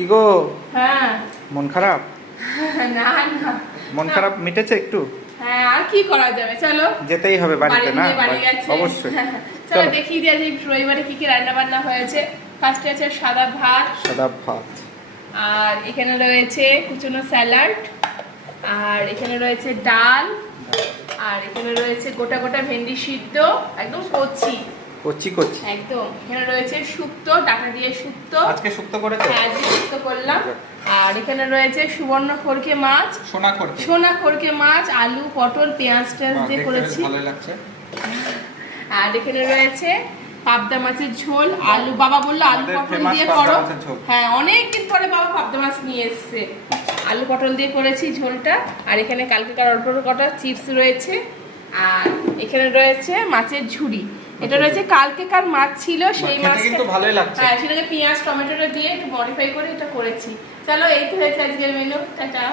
কি গো? হ্যাঁ। মন খারাপ? না না, মন খারাপ মিটেছে একটু? হ্যাঁ, আর কি করা যাবে, চলো যেতেই হবে বাড়িতে না? বাড়ি গেছে অবশ্যই। চলো দেখিয়ে দিই আজ এই রবিবারে কি কি রান্না বান্না হয়েছে। ফার্স্টে আছে সাদা ভাত, আর এখানে রয়েছে কুচনো স্যালাড, আর এখানে রয়েছে ডাল, আর এখানে রয়েছে গোটা গোটা ভেন্ডি সিদ্ধ, একদম কচি কচি একদম। এখানে রয়েছে শুক্তো, ডাটা দিয়ে শুক্তো। আজকে শুক্তো করেছে? হ্যাঁ, আজকে শুক্তো করলাম। আর এখানে রয়েছে সুবর্ণ খড়কে মাছ, সোনা খড়কে মাছ, আলু পটল পেঁয়াজ টেয়াজ দিয়ে করেছি, ভালো লাগছে। আর এখানে রয়েছে পাবদা মাছের ঝোল, আলু, বাবা বললো আলু পটল দিয়ে করো। হ্যাঁ, অনেকদিন পরে বাবা পাবদা মাছ নিয়ে এসছে, আলু পটল দিয়ে করেছি ঝোলটা। আর এখানে কালকেকার অল্প কটা চিপস রয়েছে, আর এখানে রয়েছে মাছের ঝুড়ি। এটা রয়েছে কালকেকার মাছ ছিল, সেই মাছটা কিন্তু ভালোই লাগছে। হ্যাঁ, সেটাকে পেঁয়াজ টমেটো দিয়ে একটু মডিফাই করে এটা করেছি। চলো, এই তো হয়েছে আজকের মেনু, টাটা।